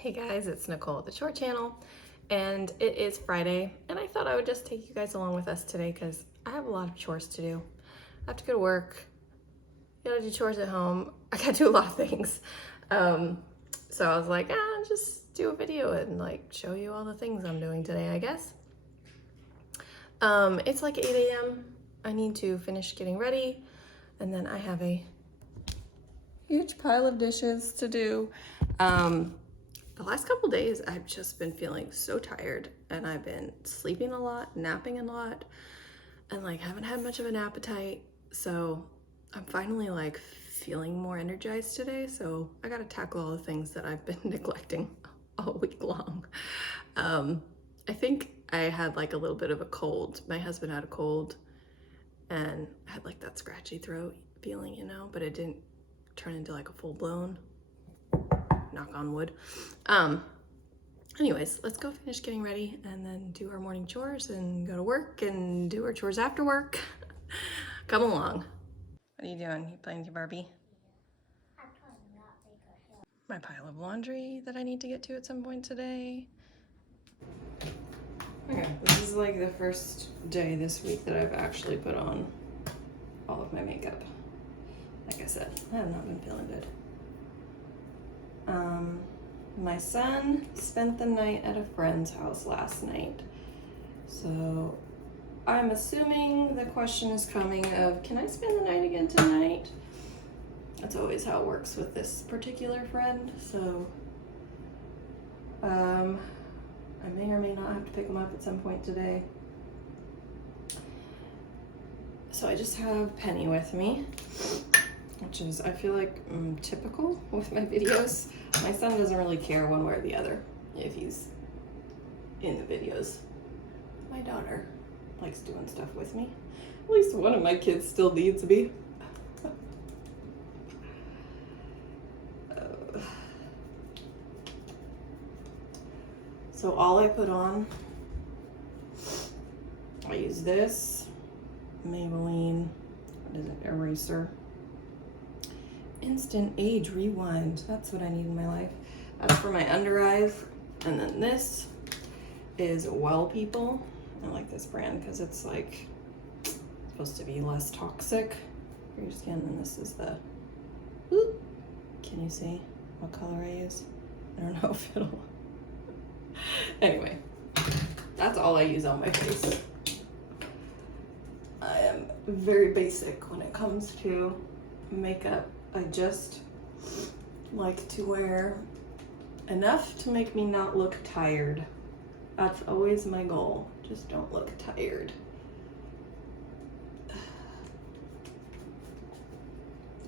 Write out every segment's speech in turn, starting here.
Hey guys, it's Nicole at the Short Channel, and it is Friday, and I thought I would just take you guys along with us today because I have a lot of chores to do. I have to go to work, gotta do chores at home, I gotta do a lot of things. So I was like, just do a video and like show you all the things I'm doing today, I guess. It's like 8 a.m. I need to finish getting ready, and then I have a huge pile of dishes to do. The last couple days, I've just been feeling so tired, and I've been sleeping a lot, napping a lot, and like haven't had much of an appetite. So I'm finally like feeling more energized today. So I got to tackle all the things that I've been neglecting all week long. I think I had like a little bit of a cold. My husband had a cold, and I had like that scratchy throat feeling, but it didn't turn into like a full-blown, knock on wood. Anyways, let's go finish getting ready and then do our morning chores and go to work and do our chores after work. Come along. What are you doing? You playing with your Barbie? My pile of laundry that I need to get to at some point today. Okay, this is like the first day this week that I've actually put on all of my makeup. Like I said, I have not been feeling good. My son spent the night at a friend's house last night. So I'm assuming the question is coming of, can I spend the night again tonight? That's always how it works with this particular friend. So I may or may not have to pick him up at some point today. So I just have Penny with me, which is, I feel like, typical with my videos. My son doesn't really care one way or the other if he's in the videos. My daughter likes doing stuff with me. At least one of my kids still needs me. So all I put on, I use this Maybelline, what is it, eraser. Instant Age Rewind, that's what I need in my life. That's for my under eyes. And then this is Well People. I like this brand because it's like supposed to be less toxic for your skin. And this is the, can you see what color I use? I don't know if it'll, anyway, that's all I use on my face. I am very basic when it comes to makeup. I just like to wear enough to make me not look tired. That's always my goal. Just don't look tired.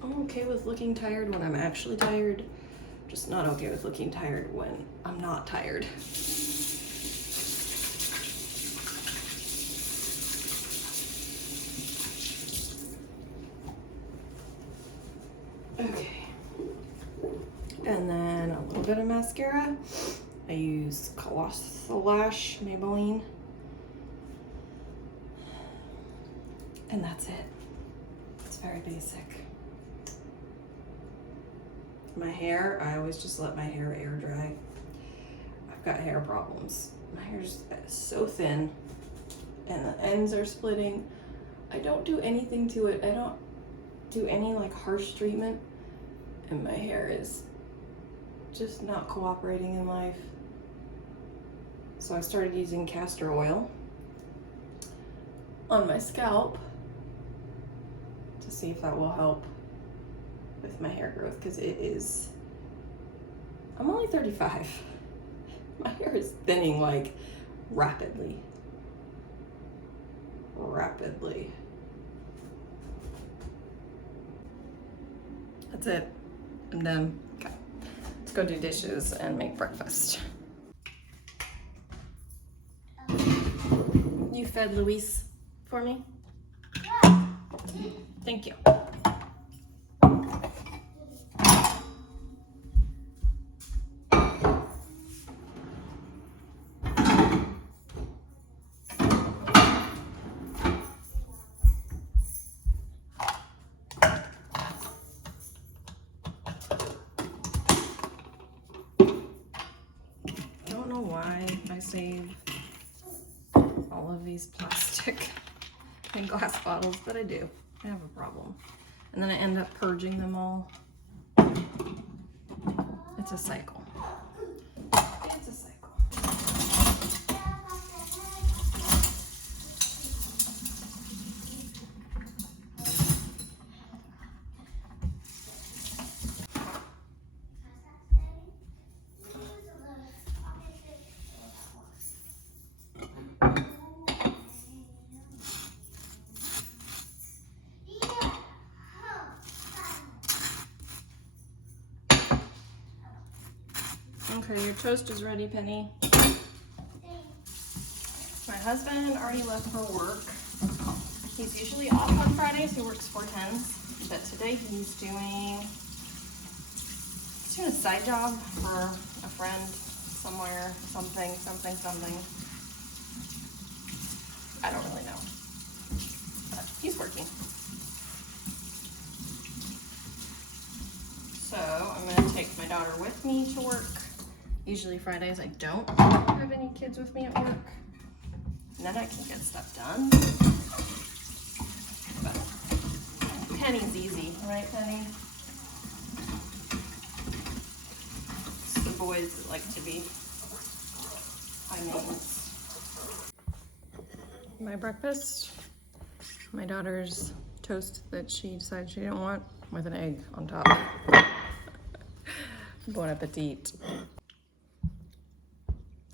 I'm okay with looking tired when I'm actually tired. Just not okay with looking tired when I'm not tired. Okay. And then a little bit of mascara. I use Colossal Lash Maybelline. And that's it. It's very basic. My hair, I always just let my hair air dry. I've got hair problems. My hair's so thin and the ends are splitting. I don't do anything to it. I don't do any like harsh treatment, and my hair is just not cooperating in life. So I started using castor oil on my scalp to see if that will help with my hair growth, because it is, I'm only 35. My hair is thinning like rapidly. That's it. I'm done. Okay. Let's go do dishes and make breakfast. You fed Luis for me? Yeah. Thank you. know why I save all of these plastic and glass bottles, but I do. I have a problem. And then I end up purging them all. It's a cycle. It's a cycle. Okay, your toast is ready, Penny. My husband already left for work. He's usually off on Fridays. He works 4/10s, but today he's doing a side job for a friend somewhere, something. I don't really know, but he's working. So I'm gonna take my daughter with me to work. Usually Fridays I don't have any kids with me at work, and then I can get stuff done. But Penny's easy, right, Penny? It's the boys that like to be high maintenance. My breakfast, my daughter's toast that she decided she didn't want with an egg on top. Bon appetit.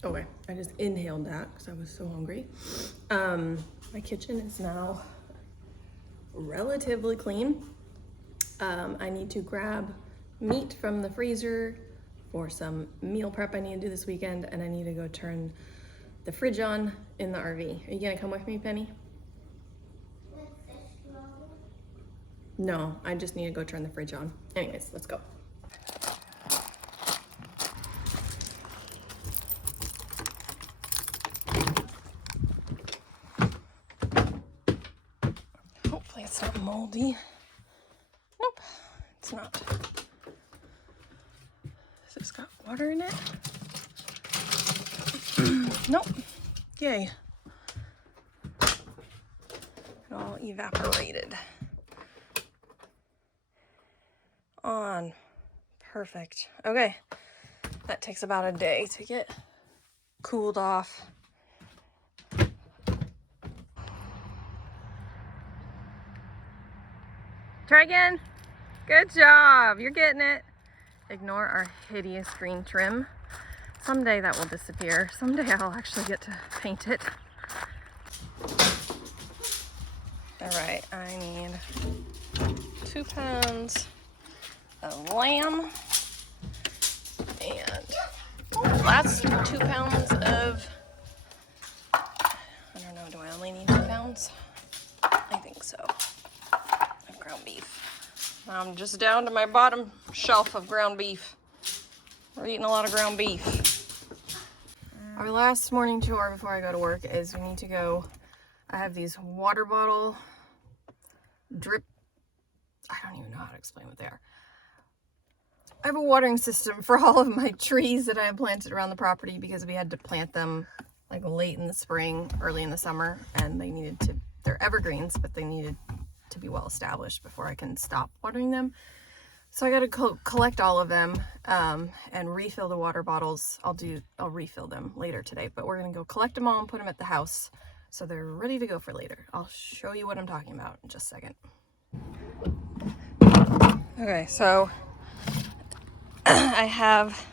Okay, I just inhaled that because I was so hungry. My kitchen is now relatively clean. I need to grab meat from the freezer for some meal prep I need to do this weekend, and I need to go turn the fridge on in the RV. Are you gonna come with me, Penny? No, I just need to go turn the fridge on. Anyways, let's go. Hopefully it's not moldy. Nope, it's not. Has this got water in it? Nope. Yay. It all evaporated. On. Perfect. Okay. That takes about a day to get cooled off. Try again. Good job. You're getting it. Ignore our hideous green trim. Someday that will disappear. Someday I'll actually get to paint it. All right, I need 2 pounds of lamb and last 2 pounds of, I don't know, do I only need 2 pounds? I think so, of ground beef. I'm just down to my bottom shelf of ground beef. We're eating a lot of ground beef. Our last morning chore before I go to work is we need to go, I have these water bottle drip, I don't even know how to explain what they are. I have a watering system for all of my trees that I have planted around the property because we had to plant them like late in the spring, early in the summer, and they needed to, they're evergreens, but they needed to be well established before I can stop watering them. So I got to collect all of them and refill the water bottles. I'll refill them later today, but we're going to go collect them all and put them at the house so they're ready to go for later. I'll show you what I'm talking about in just a second. Okay, so I have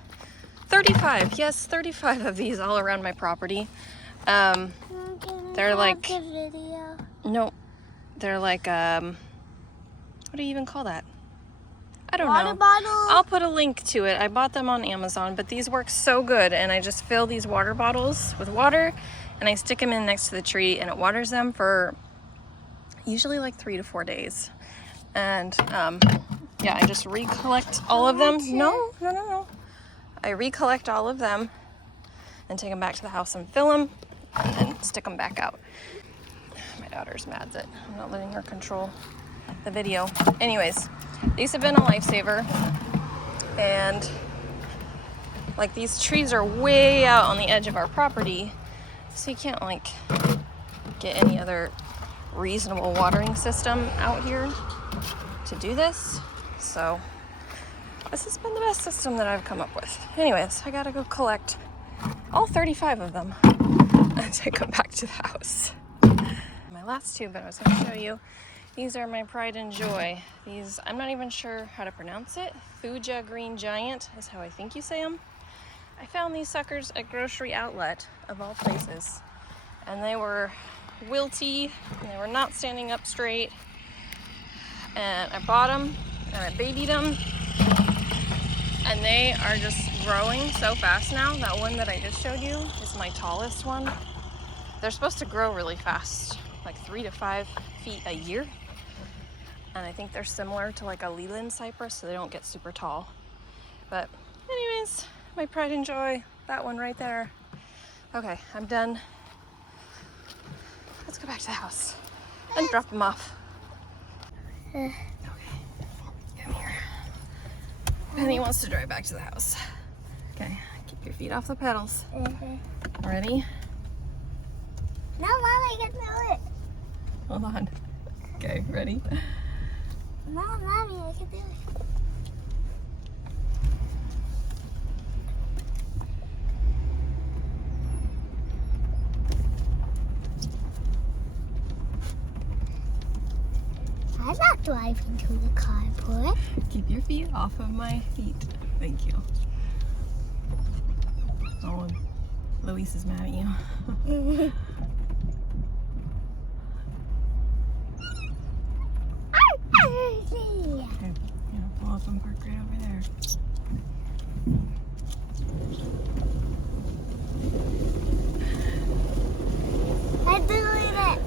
35, yes, 35 of these all around my property. They're like, no, they're like, what do you even call that? I don't know. Water bottles? I'll put a link to it. I bought them on Amazon, but these work so good. And I just fill these water bottles with water and I stick them in next to the tree and it waters them for usually like 3 to 4 days. And yeah, I just recollect all of them. No. I recollect all of them and take them back to the house and fill them and then stick them back out. My daughter's mad that I'm not letting her control the video. Anyways, these have been a lifesaver, and Like these trees are way out on the edge of our property, so you can't like get any other reasonable watering system out here to do this. So this has been the best system that I've come up with. Anyways, I gotta go collect all 35 of them and take them back to the house. My last tube that I was gonna show you, these are my pride and joy. These, I'm not even sure how to pronounce it. Thuja Green Giant is how I think you say them. I found these suckers at Grocery Outlet, of all places. And they were wilty, and they were not standing up straight. And I bought them, and I babied them. And they are just growing so fast now. That one that I just showed you is my tallest one. They're supposed to grow really fast, like 3 to 5 feet a year. And I think they're similar to like a Leland cypress, so they don't get super tall. But anyways, my pride and joy, that one right there. Okay, I'm done. Let's go back to the house and drop them off. Okay, come here. Penny wants to drive back to the house. Okay, keep your feet off the pedals. Ready? No, Mom, I can do it. Hold on. Okay, ready? No, Mommy, I can do it. I'm not driving to the carport. Keep your feet off of my feet. Thank you. Oh, Luis is mad at you. Okay, yeah, pull up and park right over there. I deleted it.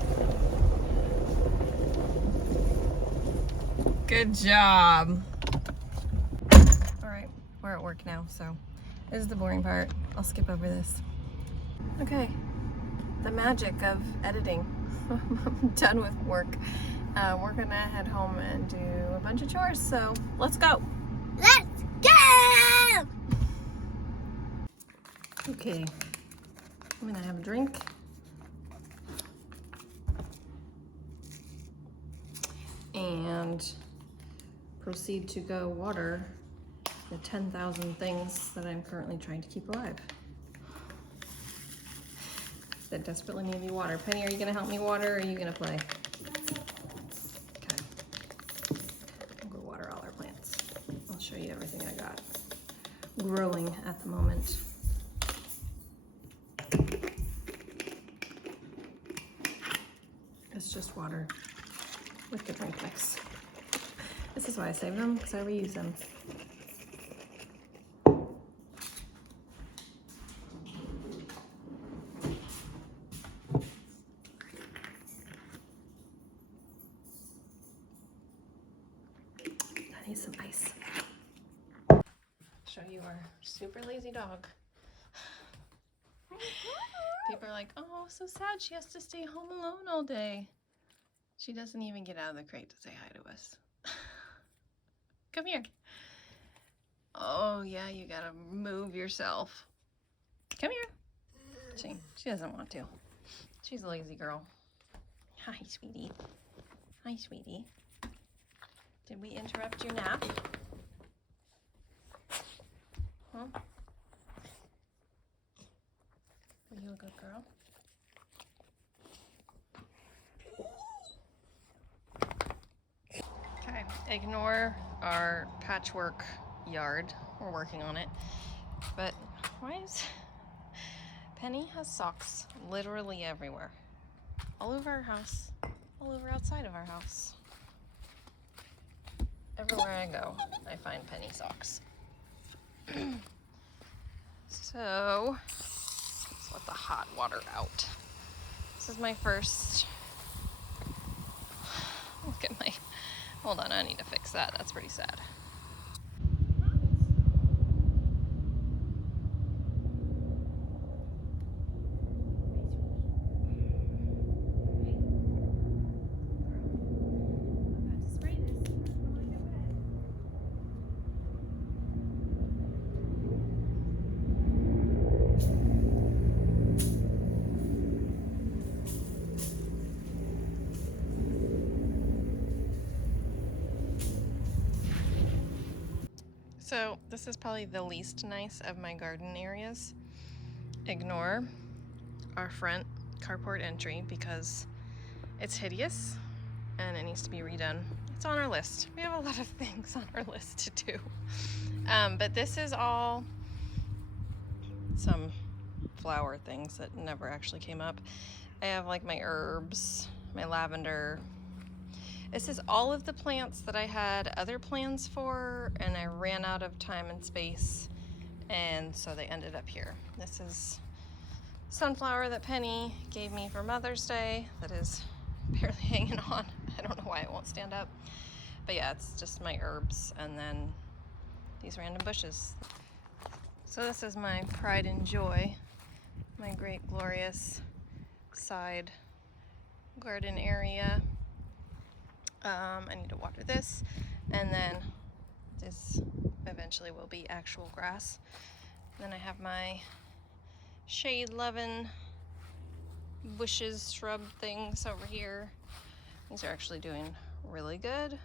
Good job. All right, we're at work now, so this is the boring part. I'll skip over this. Okay, the magic of editing. I'm done with work. We're gonna head home and do a bunch of chores, so let's go. Let's go! Okay, I'm gonna have a drink. And proceed to go water the 10,000 things that I'm currently trying to keep alive that desperately need to be watered. Penny, are you gonna help me water, or are you gonna play? Okay. I'll go water all our plants. I'll show you everything I got growing at the moment. It's just water with the drink mix. This is why I save them, because I reuse them. I need some ice. Show you our super lazy dog. People are like, oh, so sad she has to stay home alone all day. She doesn't even get out of the crate to say hi to us. Come here. Oh yeah, you gotta move yourself. Come here. She doesn't want to. She's a lazy girl. Hi, sweetie. Hi, sweetie. Did we interrupt your nap? Huh? Were you a good girl? Okay, ignore our patchwork yard. We're working on it. But why is Penny has socks literally everywhere. All over our house, all over outside of our house. Everywhere I go, I find Penny socks. So, let's let the hot water out. This is my first, look at my, hold on, I need to fix that. That's pretty sad. So this is probably the least nice of my garden areas. Ignore our front carport entry because it's hideous and it needs to be redone. It's on our list. We have a lot of things on our list to do. But this is all some flower things that never actually came up. I have like my herbs, my lavender. This is all of the plants that I had other plans for, and I ran out of time and space, and so they ended up here. This is sunflower that Penny gave me for Mother's Day that is barely hanging on. I don't know why it won't stand up. But yeah, it's just my herbs and then these random bushes. So this is my pride and joy, my great glorious side garden area. I need to water this, and then this eventually will be actual grass. Then I have my shade loving bushes, shrub things over here. These are actually doing really good.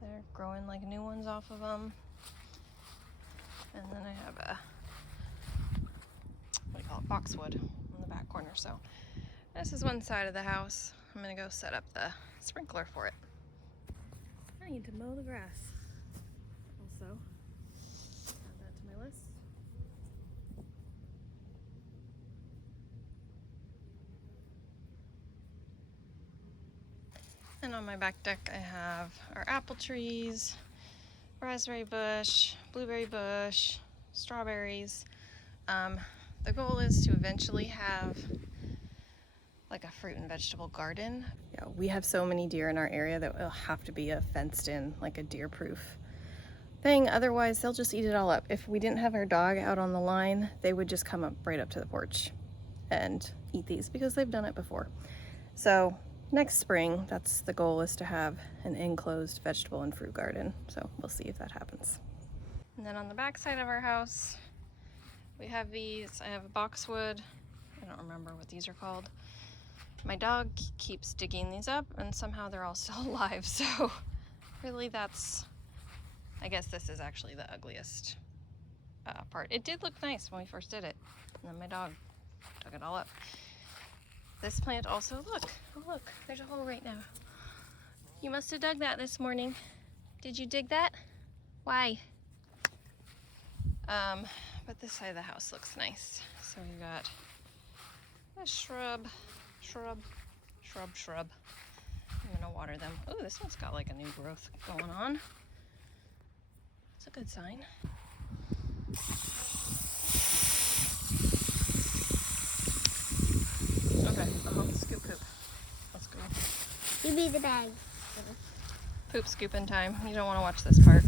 They're growing like new ones off of them. And then I have a, what do you call it, boxwood in the back corner. So this is one side of the house. I'm gonna go set up the sprinkler for it. I need to mow the grass. Also, add that to my list. And on my back deck, I have our apple trees, raspberry bush, blueberry bush, strawberries. The goal is to eventually have like a fruit and vegetable garden. Yeah, we have so many deer in our area that it'll have to be a fenced in, like a deer proof thing. Otherwise, they'll just eat it all up. If we didn't have our dog out on the line, they would just come up right up to the porch and eat these because they've done it before. So next spring, that's the goal, is to have an enclosed vegetable and fruit garden. So we'll see if that happens. And then on the back side of our house, we have these. I have a boxwood. I don't remember what these are called. My dog keeps digging these up and somehow they're all still alive. So really that's, I guess this is actually the ugliest part. It did look nice when we first did it. And then my dog dug it all up. This plant also, look, oh look, there's a hole right now. You must have dug that this morning. Did you dig that? Why? But this side of the house looks nice. So we got a shrub. I'm gonna water them. Oh, this one's got like a new growth going on. It's a good sign. Okay, scoop poop. Let's go. Give me the bag. Poop scooping time. You don't want to watch this part.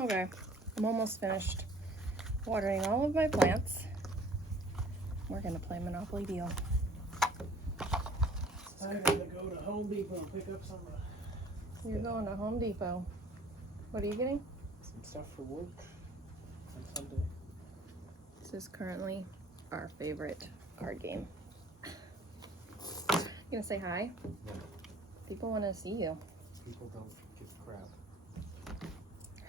Okay, I'm almost finished watering all of my plants. We're gonna play Monopoly Deal. I'm gonna go to Home Depot and pick up some You're going to Home Depot. What are you getting? some stuff for work on Sunday. This is currently our favorite card game. You gonna say hi? No, People want to see you. people don't give crap.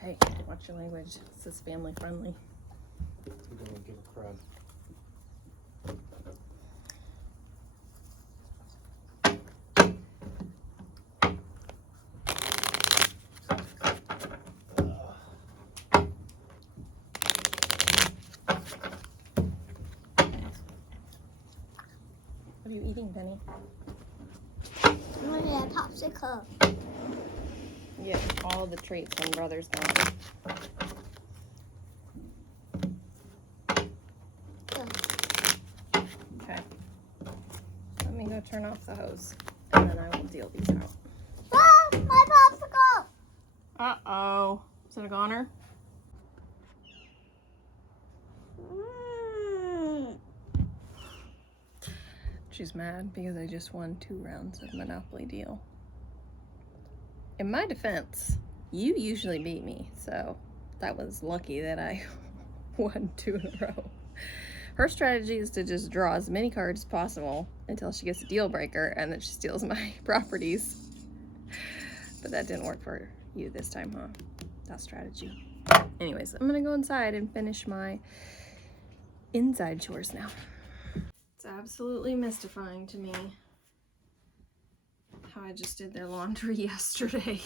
Hey, watch your language. This is family friendly. People don't give a crap. What are you eating, Penny? I'm gonna get a popsicle. Yeah, all the treats when Brother's gone. Okay. Let me go turn off the hose, and then I will deal these out. Ah, my popsicle! Uh-oh. Is it a goner? She's mad because I just won 2 rounds of Monopoly Deal. In my defense, you usually beat me, so that was lucky that I won 2 in a row. Her strategy is to just draw as many cards as possible until she gets a deal breaker and then she steals my properties. But that didn't work for you this time, huh? that strategy. Anyways, I'm gonna go inside and finish my inside chores now. It's absolutely mystifying to me how I just did their laundry yesterday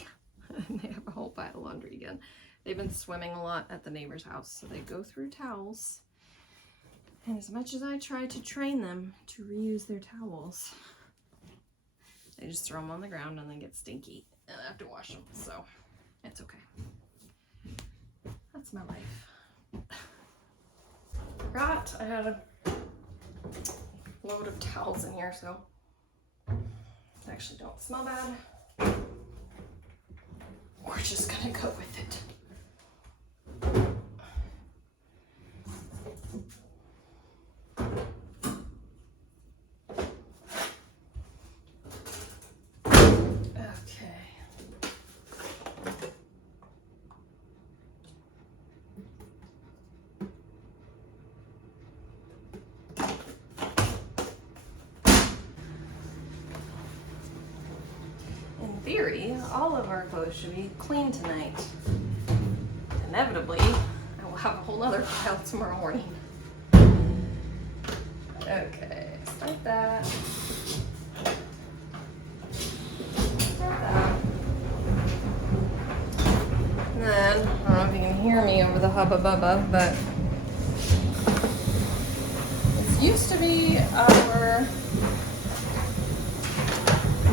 and they have a whole pile of laundry again. They've been swimming a lot at the neighbor's house, so they go through towels. And as much as I try to train them to reuse their towels, they just throw them on the ground and they get stinky and I have to wash them, so it's okay. That's my life. Forgot I had a load of towels in here, so they actually don't smell bad. We're just gonna go with it. Theory, all of our clothes should be clean tonight. Inevitably, I will have a whole other pile tomorrow morning. Okay, start that. Start that. And then, I don't know if you can hear me over the hubba bubba, but this used to be our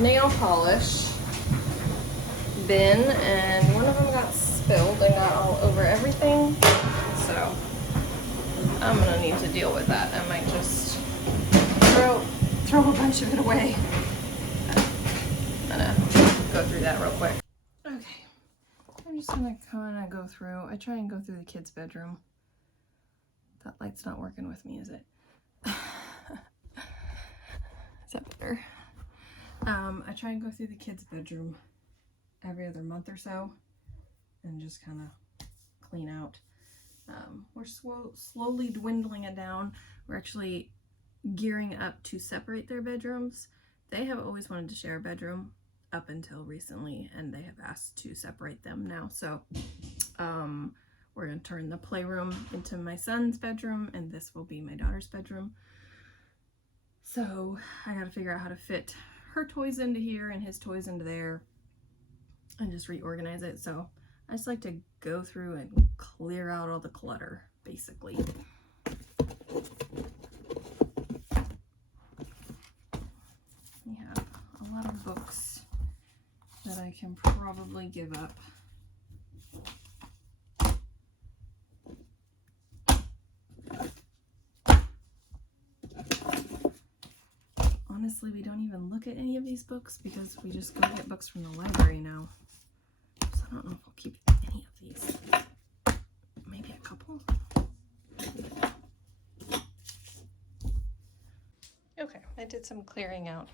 nail polish bin, and one of them got spilled and got all over everything, so I'm gonna need to deal with that. I might just throw a bunch of it away. I'm gonna go through that real quick. Okay, I'm just gonna kind of go through. I try and go through the kids' bedroom. That light's not working with me, is it? Is that better? I try and go through the kids' bedroom every other month or so and just kind of clean out. We're slowly dwindling it down. We're actually gearing up to separate their bedrooms. They have always wanted to share a bedroom up until recently, and they have asked to separate them now. So we're going to turn the playroom into my son's bedroom, and this will be my daughter's bedroom. So I got to figure out how to fit her toys into here and his toys into there and just reorganize it. So I just like to go through and clear out all the clutter, basically. We have a lot of books that I can probably give up. Honestly, we don't even look at any of these books because we just go get books from the library now. So I don't know if I'll keep any of these. Maybe a couple. Okay, I did some clearing out.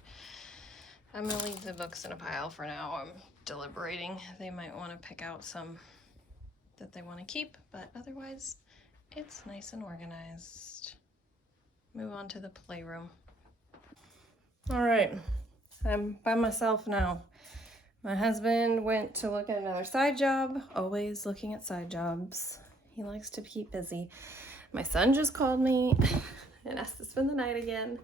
I'm gonna leave the books in a pile for now. I'm deliberating. They might want to pick out some that they want to keep, but otherwise it's nice and organized. Move on to the playroom. All right, I'm by myself now. My husband went to look at another side job, always looking at side jobs. He likes to keep busy. My son just called me and asked to spend the night again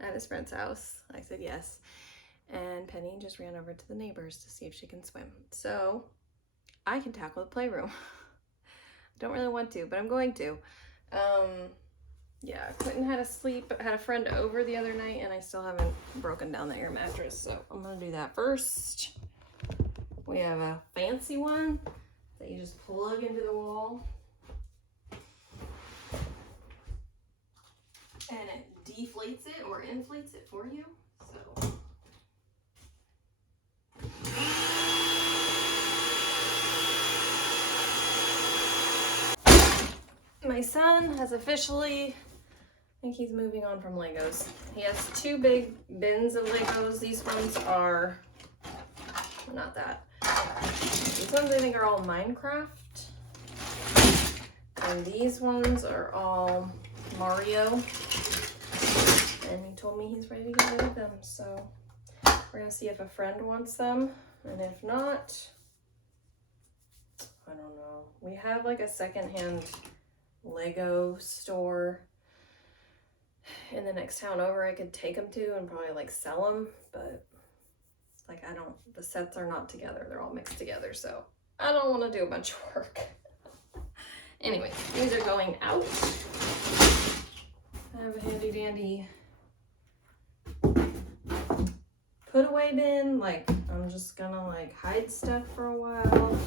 at his friend's house. I said yes. And Penny just ran over to the neighbors to see if she can swim. So I can tackle the playroom. I don't really want to, but I'm going to. Yeah, Quentin had a friend over the other night, and I still haven't broken down the air mattress, so I'm gonna do that first. We have a fancy one that you just plug into the wall, and it deflates it or inflates it for you. So my son has officially, I think he's moving on from Legos. He has 2 big bins of Legos. These ones are, not that. These ones I think are all Minecraft. And these ones are all Mario. And he told me he's ready to get rid of them. So we're gonna see if a friend wants them. And if not, I don't know. We have like a secondhand Lego store in the next town over I could take them to and probably like sell them, but like the sets are not together. They're all mixed together, so I don't want to do a bunch of work. Anyway, these are going out. I have a handy dandy put away bin. Like, I'm just gonna like hide stuff for a while.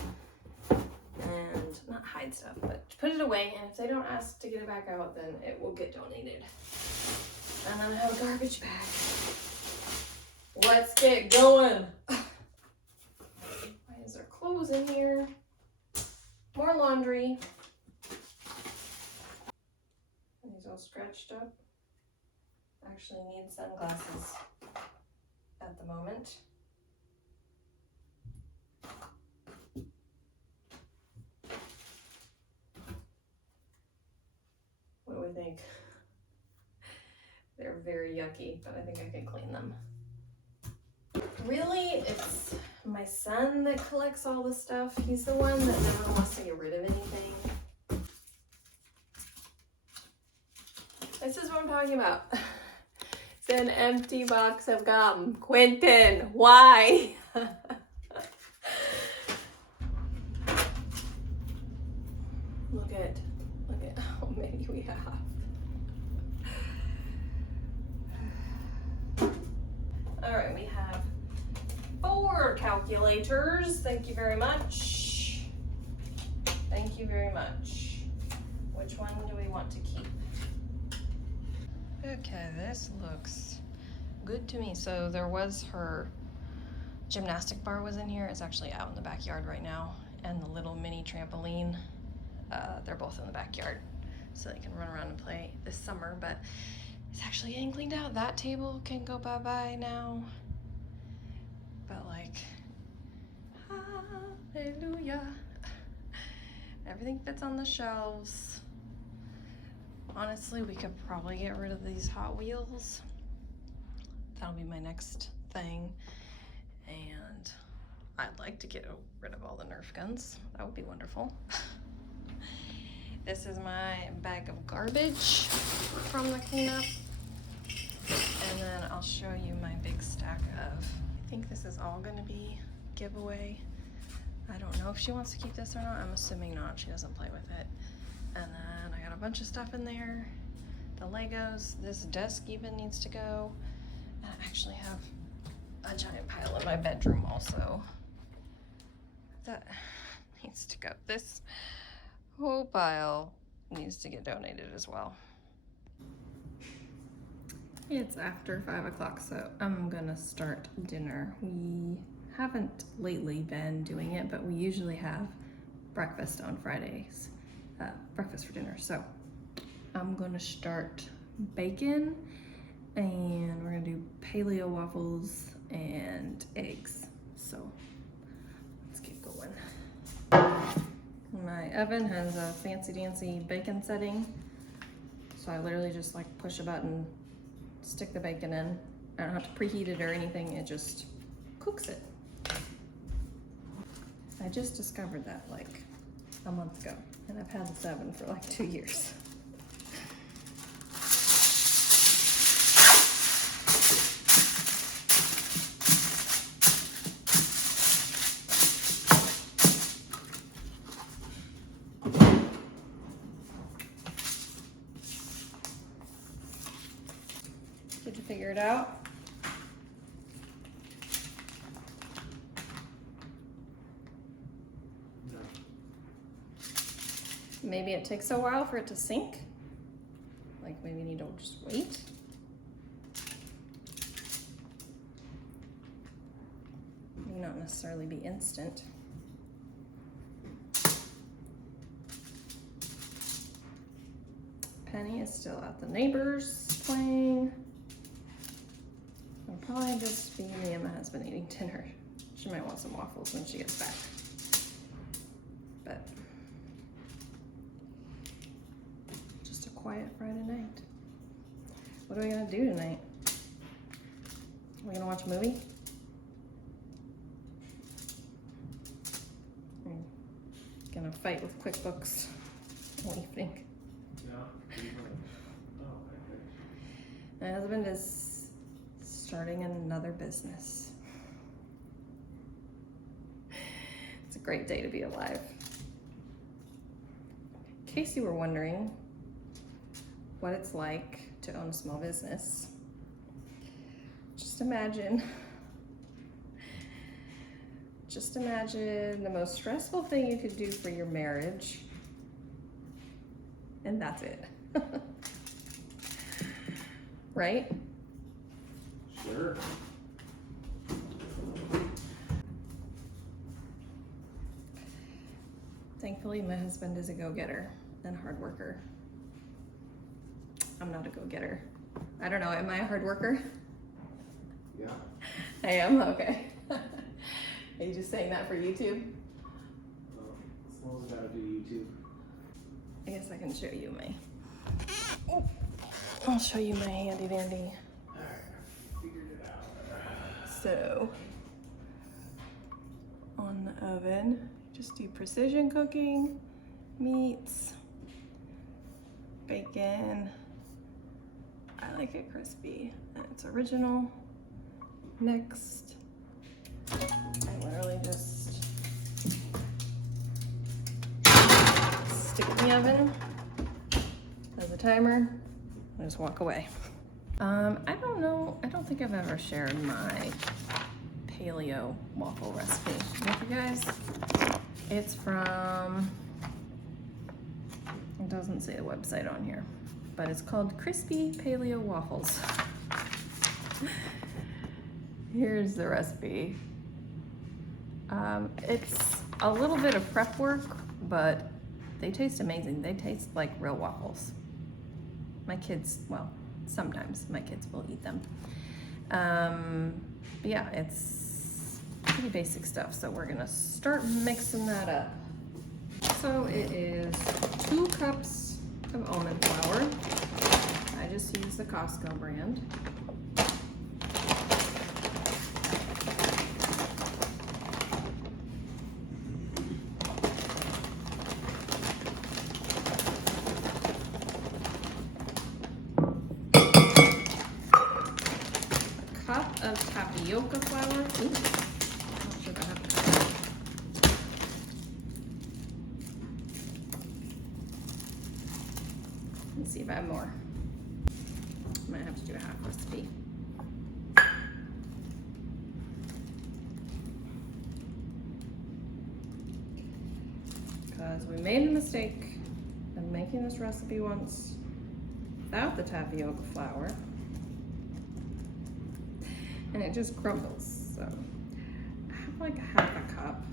And not hide stuff, but put it away. And if they don't ask to get it back out, then it will get donated. And then I have a garbage bag. Let's get going. Why is there clothes in here? More laundry. These all scratched up. Actually need sunglasses at the moment. What do we think? They're very yucky, but I think I can clean them. Really, it's my son that collects all the stuff. He's the one that never wants to get rid of anything. This is what I'm talking about. It's an empty box of gum. Quentin, why? Look at how many we have. All right, we have 4 calculators. Thank you very much. Thank you very much. Which one do we want to keep? Okay, this looks good to me. So there was her gymnastic bar was in here. It's actually out in the backyard right now. And the little mini trampoline, they're both in the backyard. So they can run around and play this summer, but it's actually getting cleaned out. That table can go bye-bye now. But like, hallelujah. Everything fits on the shelves. Honestly, we could probably get rid of these Hot Wheels. That'll be my next thing. And I'd like to get rid of all the Nerf guns. That would be wonderful. This is my bag of garbage from the cleanup. And then I'll show you my big stack of, I think this is all gonna be giveaway. I don't know if she wants to keep this or not. I'm assuming not, she doesn't play with it. And then I got a bunch of stuff in there. The Legos, this desk even needs to go. And I actually have a giant pile in my bedroom also. That needs to go. This whole pile needs to get donated as well. It's after 5 o'clock, so I'm gonna start dinner. We haven't lately been doing it, but we usually have breakfast on Fridays, breakfast for dinner. So I'm gonna start bacon, and we're gonna do paleo waffles and eggs. So let's get going. My oven has a fancy dancy bacon setting. So I literally just like push a button, stick the bacon in. I don't have to preheat it or anything, it just cooks it. I just discovered that like a month ago, and I've had this oven for like 2 years. Did you figure it out? No. Maybe it takes a while for it to sink. Like maybe you need to just wait. May not necessarily be instant. Penny is still at the neighbors playing. It'll probably just be me and my husband eating dinner. She might want some waffles when she gets back. But just a quiet Friday night. What are we gonna do tonight? Are we gonna watch a movie? Gonna gonna fight with QuickBooks. What do you think? My husband is starting another business. It's a great day to be alive. In case you were wondering what it's like to own a small business, just imagine the most stressful thing you could do for your marriage, and that's it. Right? Sure. Thankfully, my husband is a go-getter and a hard worker. I'm not a go-getter. I don't know, am I a hard worker? Yeah. I am? Okay. Are you just saying that for YouTube? As long as I gotta do YouTube. I guess I can show you I'll show you my handy dandy. Alright, I figured it out. So, on the oven, just do precision cooking, meats, bacon. I like it crispy, and it's original. Next, I literally just stick it in the oven as a timer and just walk away. I don't know, I don't think I've ever shared my paleo waffle recipe with you guys. It's from, it doesn't say the website on here, but it's called Crispy Paleo Waffles. Here's the recipe. It's a little bit of prep work, but they taste amazing. They taste like real waffles. My kids, well, sometimes my kids will eat them. But yeah, it's pretty basic stuff. So we're gonna start mixing that up. So it is 2 cups of almond flour. I just use the Costco brand. Of tapioca flour. Ooh, not sure if I have that. Let me see if I have more. Might have to do a half recipe. Because we made a mistake of making this recipe once without the tapioca flour. And it just crumbles, so I have like half a cup.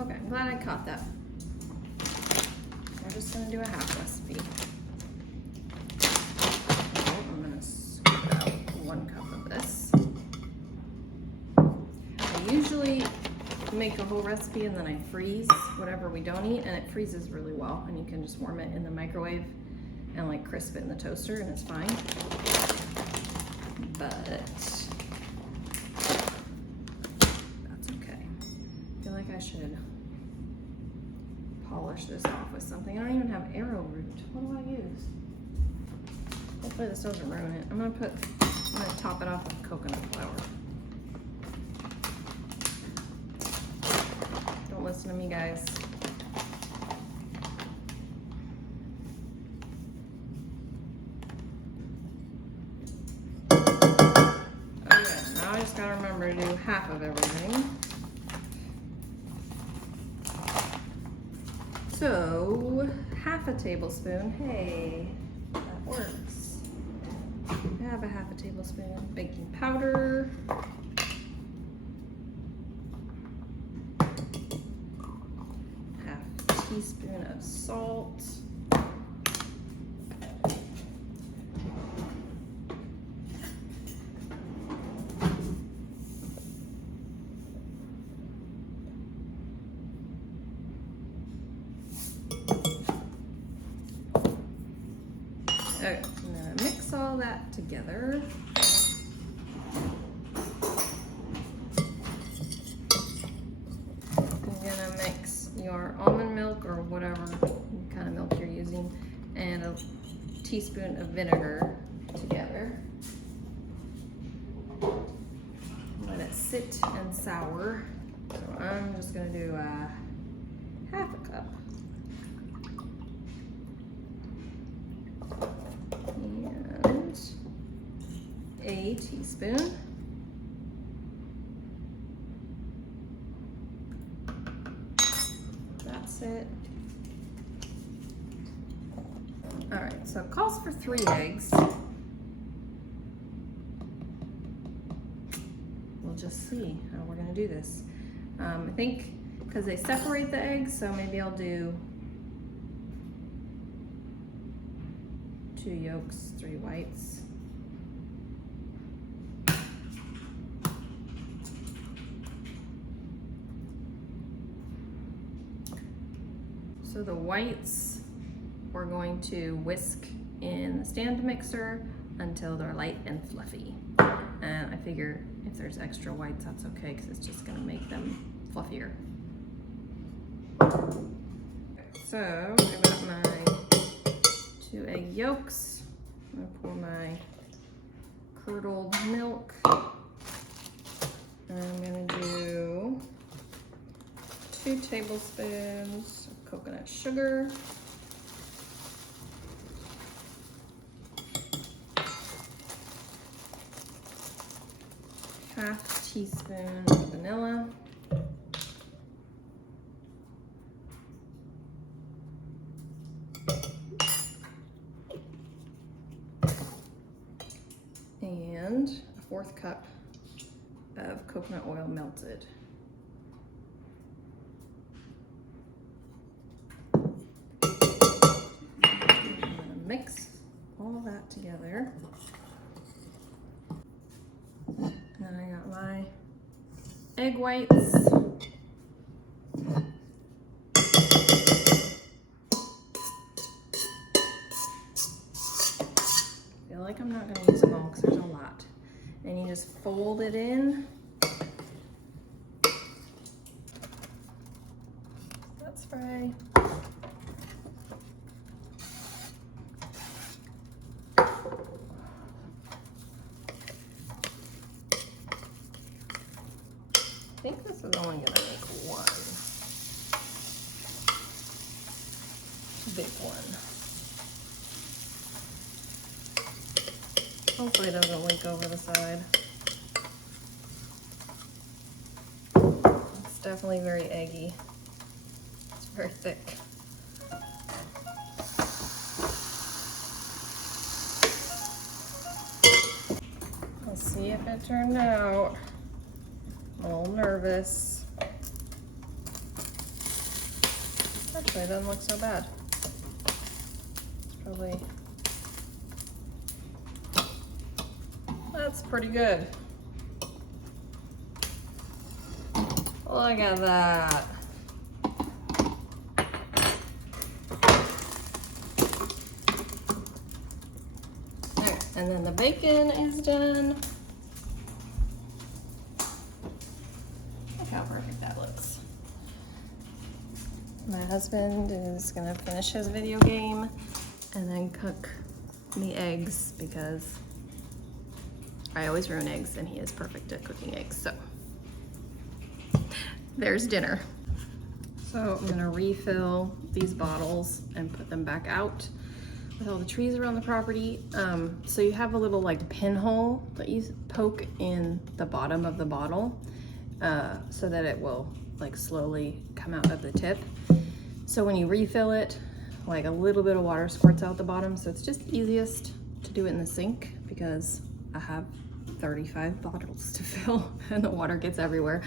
Okay, I'm glad I caught that. We're just gonna do a half recipe. I'm gonna scoop out 1 cup of this. I usually make a whole recipe and then I freeze whatever we don't eat, and it freezes really well, and you can just warm it in the microwave and like crisp it in the toaster and it's fine. But that's okay. I feel like I should polish this off with something. I don't even have arrowroot. What do I use? Hopefully this doesn't ruin it. I'm gonna top it off with coconut flour. Don't listen to me, guys. Gotta remember to do half of everything. So, half a tablespoon. Hey, that works. I have a half a tablespoon baking powder. Half a teaspoon of salt. Okay, I'm gonna mix all that together. whatever kind of milk you're using, and a teaspoon of vinegar together. Let it sit and sour. So I'm just gonna do half a cup. And a teaspoon. That's it. All right, so it calls for 3 eggs. We'll just see how we're gonna do this. I think because they separate the eggs, so maybe I'll do 2 yolks, 3 whites. So the whites we're going to whisk in the stand mixer until they're light and fluffy. And I figure if there's extra whites, that's okay, because it's just gonna make them fluffier. So I've got my 2 egg yolks. I'm gonna pour my curdled milk. And I'm gonna do 2 tablespoons of coconut sugar. Half teaspoon of vanilla. And a 1/4 cup of coconut oil melted. I'm gonna mix all of that together. Then I got my egg whites. I feel like I'm not gonna use them all because there's a lot. And you just fold it in. That's right. I think this is only gonna make 1 big one. Hopefully it doesn't leak over the side. It's definitely very eggy. It's very thick. Let's see if it turned out. I'm a little nervous. Actually, it doesn't look so bad. It's probably, that's pretty good. Look at that. Alright, and then the bacon is done. Look how perfect that looks. My husband is gonna finish his video game and then cook the eggs because I always ruin eggs and he is perfect at cooking eggs. So there's dinner. So I'm gonna refill these bottles and put them back out with all the trees around the property. So you have a little like pinhole that you poke in the bottom of the bottle so that it will like slowly come out of the tip. So when you refill it, like a little bit of water squirts out the bottom. So it's just easiest to do it in the sink because I have 35 bottles to fill and the water gets everywhere.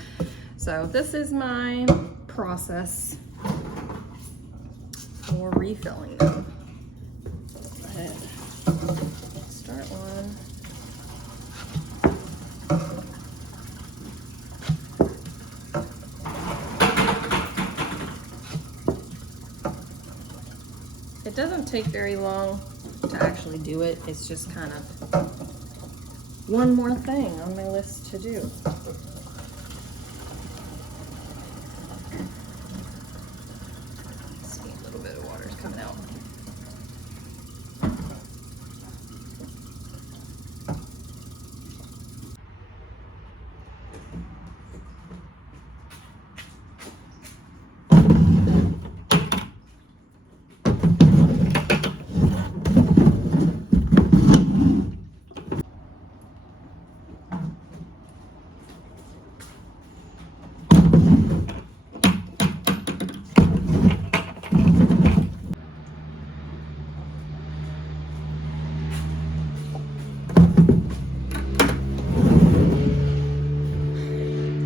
So this is my process for refilling them. Go ahead. Start one. It doesn't take very long to actually do it. It's just kind of one more thing on my list to do. Let's see. coming out.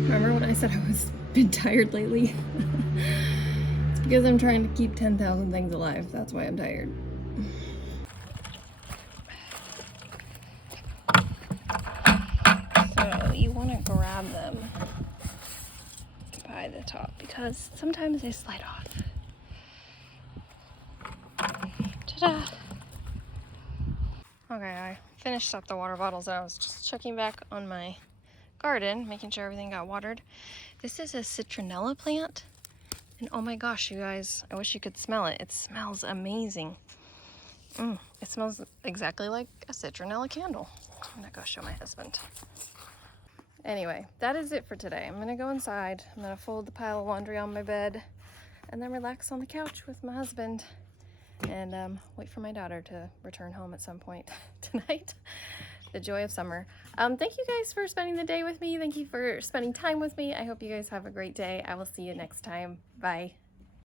Remember when I said I was been tired lately? It's because I'm trying to keep 10,000 things alive. That's why I'm tired. So you want to grab them by the top because sometimes they slide off. Ta-da! Okay, I finished up the water bottles. I was just checking back on my garden, making sure everything got watered. This is a citronella plant, and oh my gosh, you guys, I wish you could smell it. It smells amazing. It smells exactly like a citronella candle. I'm gonna go show my husband. Anyway, that is it for today. I'm gonna go inside. I'm gonna fold the pile of laundry on my bed and then relax on the couch with my husband and wait for my daughter to return home at some point tonight. The joy of summer. Thank you guys for spending the day with me. Thank you for spending time with me. I hope you guys have a great day. I will see you next time. Bye.